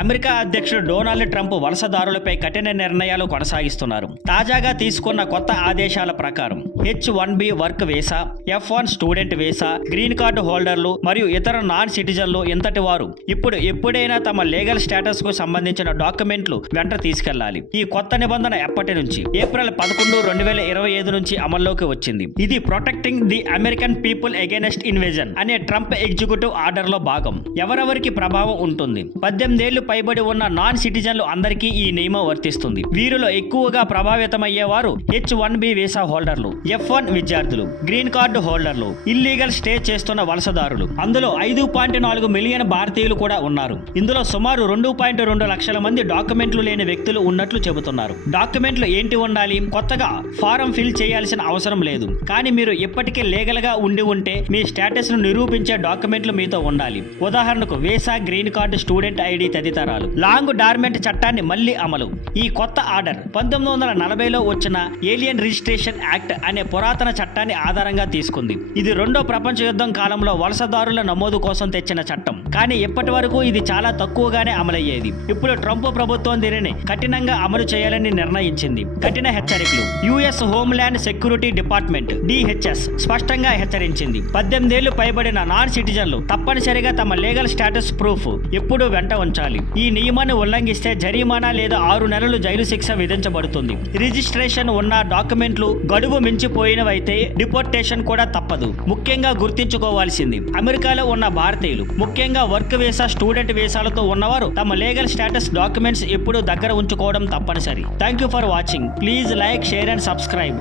America అధ్యక్షుడు Donald Trump వలసదారులపై కఠిన నిర్ణయాలు కొనసాగిస్తున్నారు. తాజాగా తీసుకున్న కొత్త ఆదేశాల ప్రకారం H-1B work visa, F-1 student visa, green card హోల్డర్లు మరియు ఇతర నాన్ సిటిజన్లు ఇంతటి వారు ఇప్పుడు ఎప్పుడైనా తమ లీగల్ స్టేటస్ కు సంబంధించిన డాక్యుమెంట్లు వెంట తీసుకెళ్లాలి. ఈ కొత్త నిబంధన ఎప్పటి నుంచి ఏప్రిల్ 11, 2025 నుంచి అమల్లోకి వచ్చింది. ఇది protecting the American people against invasion అనే ట్రంప్ ఎగ్జిక్యూటివ్ ఆర్డర్ లో భాగం. ఎవరెవరికి ప్రభావం ఉంటుంది? 18 ఏళ్లు పైబడి ఉన్న నాన్ సిటిజన్లు అందరికీ ఈ నియమం వర్తిస్తుంది. వీరిలో ఎక్కువగా ప్రభావితమయ్యేవారు H-1B వీసా హోల్డర్లు, F-1 విద్యార్థులు, గ్రీన్ కార్డు హోల్డర్లు, ఇల్లీగల్ స్టే చేస్తున్న వలసదారులు. అందులో 5.4 మిలియన్ భారతీయులు కూడా ఉన్నారు. ఇందులో సుమారు 2.2 లక్షల మంది డాక్యుమెంట్లు లేని వ్యక్తులు ఉన్నట్లు చెబుతున్నారు. డాక్యుమెంట్లు ఏంటి ఉండాలి? కొత్తగా ఫారం ఫిల్ చేయాల్సిన అవసరం లేదు. కానీ మీరు ఇప్పటికే లీగల్ గా ఉంటే మీ స్టేటస్ ను నిరూపించే డాక్యుమెంట్లు మీతో ఉండాలి. ఉదాహరణకు visa, green card, student ID తదితరాలు. లాంగ్ డార్మెంట్ చట్టాన్ని మళ్లీ అమలు. ఈ కొత్త ఆర్డర్ 1940లో వచ్చిన ఏలియన్ రిజిస్ట్రేషన్ యాక్ట్ అనే పురాతన చట్టాన్ని ఆధారంగా తీసుకుంది. ఇది రెండో ప్రపంచ యుద్ధం కాలంలో వలసదారుల నమోదు కోసం తెచ్చిన చట్టం. కానీ ఇప్పటి వరకు ఇది చాలా తక్కువగానే అమలయ్యేది. ఇప్పుడు ట్రంప్ ప్రభుత్వం దీనిని కఠినంగా అమలు చేయాలని నిర్ణయించింది. కఠిన హెచ్చరికలు. US homeland security department DHS స్పష్టంగా హెచ్చరించింది. 18 ఏళ్లు పైబడిన నాన్ సిటిజన్లు తప్పనిసరిగా తమ లీగల్ స్టేటస్ ప్రూఫ్ ఎప్పుడూ వెంట ఉంచాలి. ఈ నియమాన్ని ఉల్లంఘిస్తే జరిమానా లేదా 6 నెలలు జైలు శిక్ష విధించబడుతుంది. రిజిస్ట్రేషన్ ఉన్న డాక్యుమెంట్లు గడువు మించిపోయినవైతే డిపోర్టేషన్ కూడా తప్పదు. ముఖ్యంగా గుర్తించుకోవాల్సింది, అమెరికాలో ఉన్న భారతీయులు, ముఖ్యంగా వర్క్ వీసా, స్టూడెంట్ వీసాలతో ఉన్నవారు తమ లీగల్ స్టేటస్ డాక్యుమెంట్స్ ఎప్పుడూ దగ్గర ఉంచుకోవడం తప్పనిసరి. Thank you for watching. Please like, share and subscribe.